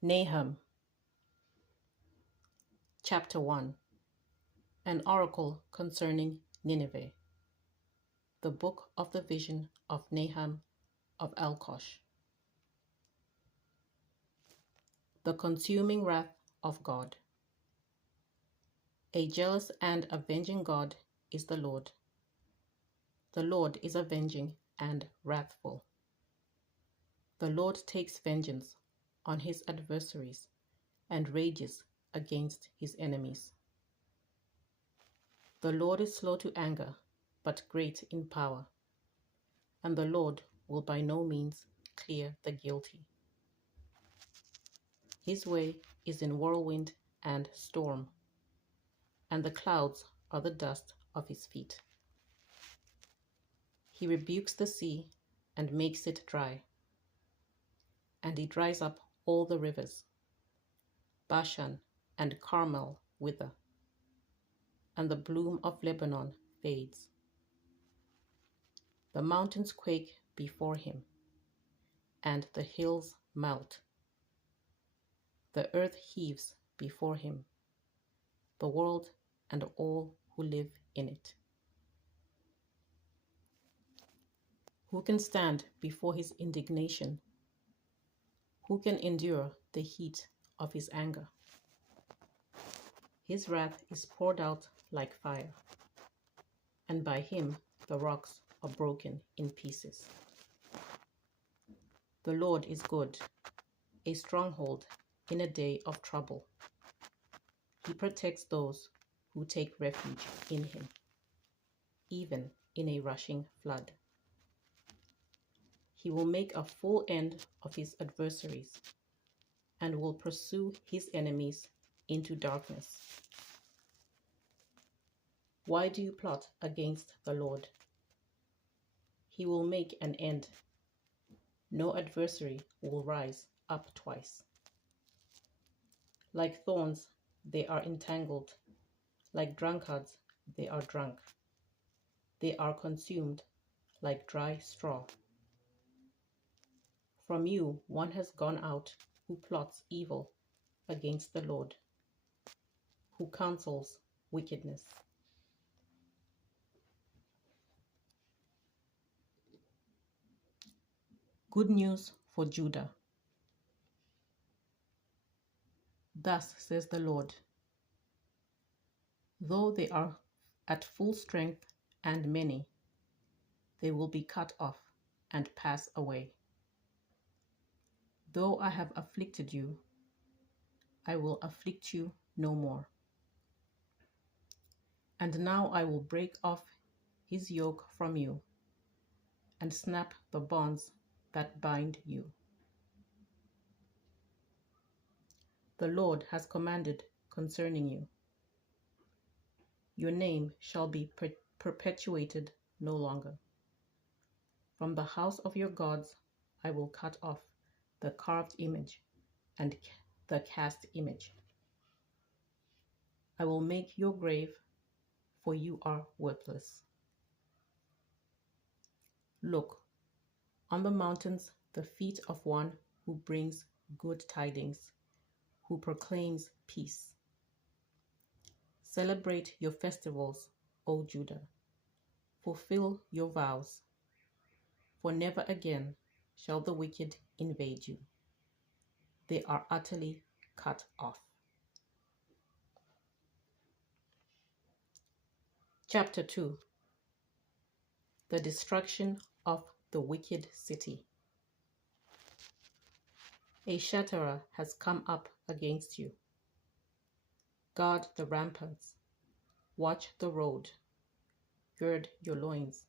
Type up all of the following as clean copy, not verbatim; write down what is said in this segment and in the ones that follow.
Nahum, Chapter 1. An Oracle Concerning Nineveh. The Book of the Vision of Nahum of Elkosh. The Consuming Wrath of God. A jealous and avenging God is the Lord. The Lord is avenging and wrathful. The Lord takes vengeance on his adversaries and rages against his enemies. The Lord is slow to anger, but great in power, and the Lord will by no means clear the guilty. His way is in whirlwind and storm, and the clouds are the dust of his feet. He rebukes the sea and makes it dry, and he dries up all the rivers. Bashan and Carmel wither, and the bloom of Lebanon fades. The mountains quake before him, and the hills melt. The earth heaves before him, the world and all who live in it. Who can stand before his indignation? Who can endure the heat of his anger? His wrath is poured out like fire, and by him the rocks are broken in pieces. The Lord is good, a stronghold in a day of trouble. He protects those who take refuge in him, even in a rushing flood. He will make a full end of his adversaries and will pursue his enemies into darkness. Why do you plot against the Lord? He will make an end. No adversary will rise up twice. Like thorns, they are entangled. Like drunkards, they are drunk. They are consumed like dry straw. From you one has gone out who plots evil against the Lord, who counsels wickedness. Good news for Judah. Thus says the Lord, though they are at full strength and many, they will be cut off and pass away. Though I have afflicted you, I will afflict you no more. And now I will break off his yoke from you and snap the bonds that bind you. The Lord has commanded concerning you. Your name shall be perpetuated no longer. From the house of your gods I will cut off the carved image and the cast image. I will make your grave, for you are worthless. Look, on the mountains the feet of one who brings good tidings, who proclaims peace. Celebrate your festivals, O Judah. Fulfill your vows, for never again shall the wicked invade you. They are utterly cut off. Chapter 2. The destruction of the wicked city. A shatterer has come up against you. Guard the ramparts. Watch the road. Gird your loins.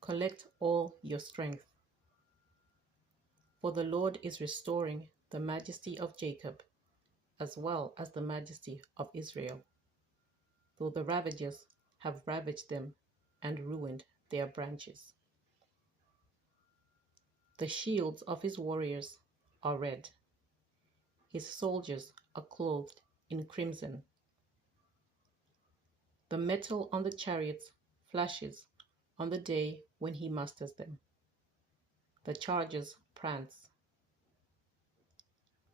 Collect all your strength. For the Lord is restoring the majesty of Jacob, as well as the majesty of Israel, though the ravagers have ravaged them and ruined their branches. The shields of his warriors are red. His soldiers are clothed in crimson. The metal on the chariots flashes on the day when he musters them. The chargers prance.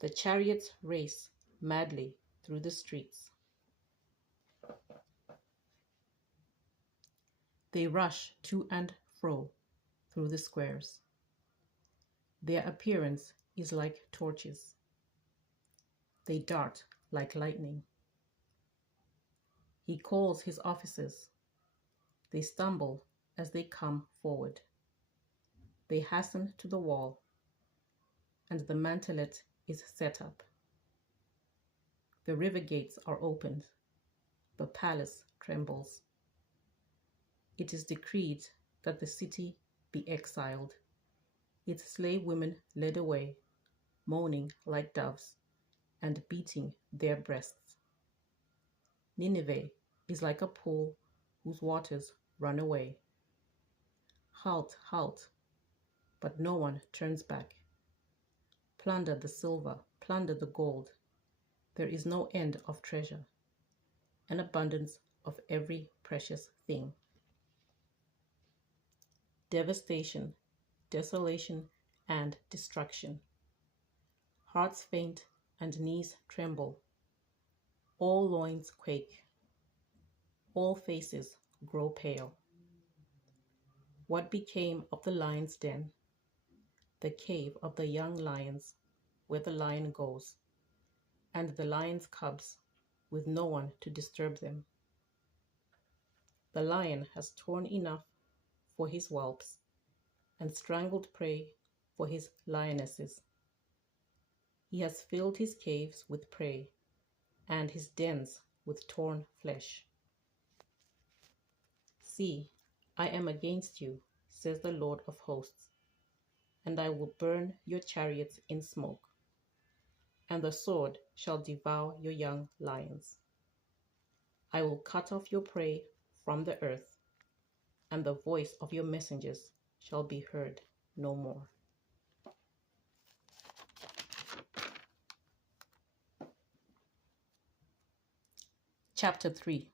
The chariots race madly through the streets. They rush to and fro through the squares. Their appearance is like torches. They dart like lightning. He calls his officers. They stumble as they come forward. They hasten to the wall, and the mantelet is set up. The river gates are opened. The palace trembles. It is decreed that the city be exiled, its slave women led away, moaning like doves and beating their breasts. Nineveh is like a pool whose waters run away. Halt, halt, but no one turns back. Plunder the silver, plunder the gold. There is no end of treasure, an abundance of every precious thing. Devastation, desolation, and destruction. Hearts faint and knees tremble. All loins quake. All faces grow pale. What became of the lion's den, the cave of the young lions, where the lion goes, and the lion's cubs, with no one to disturb them? The lion has torn enough for his whelps, and strangled prey for his lionesses. He has filled his caves with prey, and his dens with torn flesh. See, I am against you, says the Lord of hosts, and I will burn your chariots in smoke, and the sword shall devour your young lions. I will cut off your prey from the earth, and the voice of your messengers shall be heard no more. Chapter 3.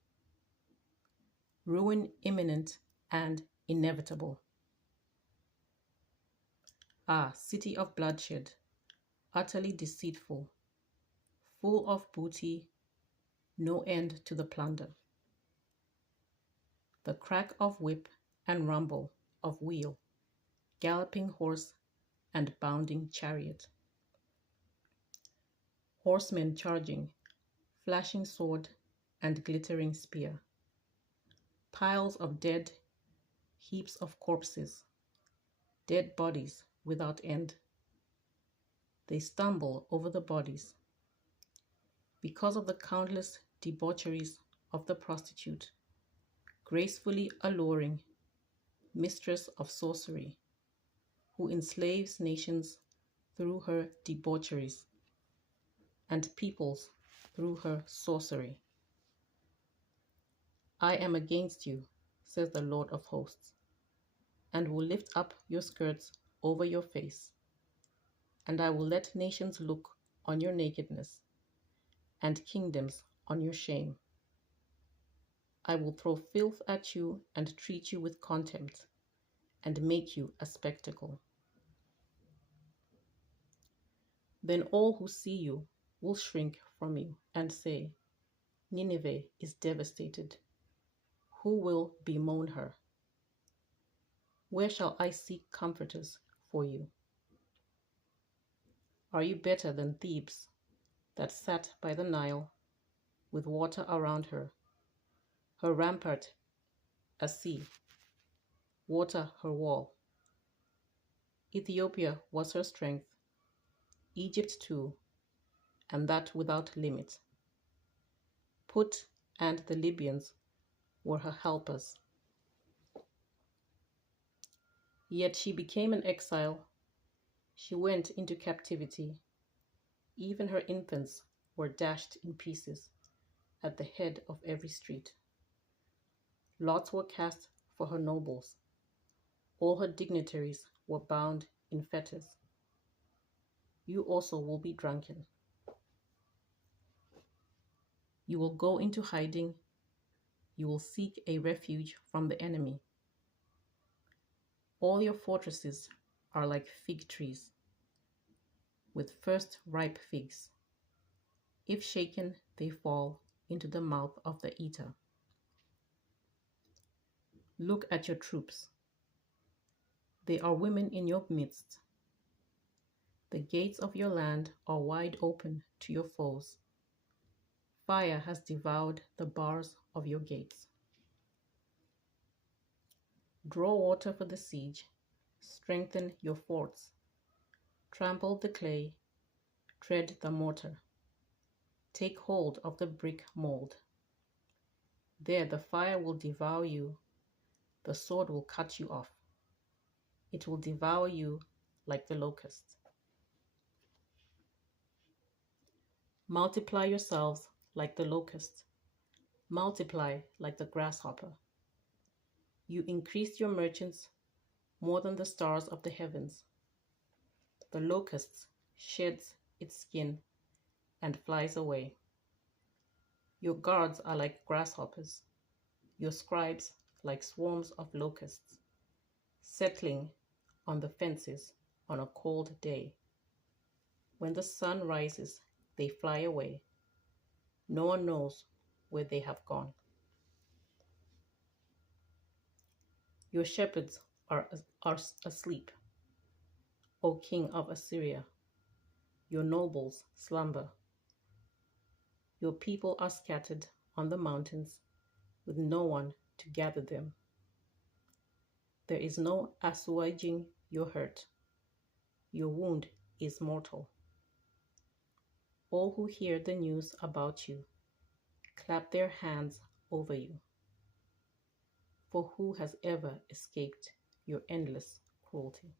Ruin imminent and inevitable. Ah, city of bloodshed, utterly deceitful, full of booty, no end to the plunder. The crack of whip and rumble of wheel, galloping horse and bounding chariot. Horsemen charging, flashing sword and glittering spear. Piles of dead, heaps of corpses, dead bodies without end. They stumble over the bodies. Because of the countless debaucheries of the prostitute, gracefully alluring, mistress of sorcery, who enslaves nations through her debaucheries, and peoples through her sorcery. I am against you, says the Lord of hosts, and will lift up your skirts over your face, and I will let nations look on your nakedness, and kingdoms on your shame. I will throw filth at you and treat you with contempt, and make you a spectacle. Then all who see you will shrink from you and say, Nineveh is devastated. Who will bemoan her? Where shall I seek comforters for you? Are you better than Thebes, that sat by the Nile, with water around her, her rampart a sea, water her wall? Ethiopia was her strength, Egypt too, and that without limit. Put and the Libyans were her helpers. Yet she became an exile. She went into captivity. Even her infants were dashed in pieces at the head of every street. Lots were cast for her nobles. All her dignitaries were bound in fetters. You also will be drunken. You will go into hiding. You will seek a refuge from the enemy. All your fortresses are like fig trees. with first ripe figs. If shaken, they fall into the mouth of the eater. Look at your troops. They are women in your midst. The gates of your land are wide open to your foes. Fire has devoured the bars of your gates. Draw water for the siege. Strengthen your forts. Trample the clay. Tread the mortar. Take hold of the brick mold. There the fire will devour you. The sword will cut you off. It will devour you like the locust. Multiply yourselves like the locust. Multiply like the grasshopper. You increased your merchants more than the stars of the heavens. The locust sheds its skin and flies away. Your guards are like grasshoppers, your scribes like swarms of locusts, settling on the fences on a cold day. When the sun rises, they fly away. No one knows where they have gone. Your shepherds are asleep, O king of Assyria. Your nobles slumber. Your people are scattered on the mountains with no one to gather them. There is no assuaging your hurt. Your wound is mortal. All who hear the news about you clap their hands over you. For who has ever escaped your endless cruelty?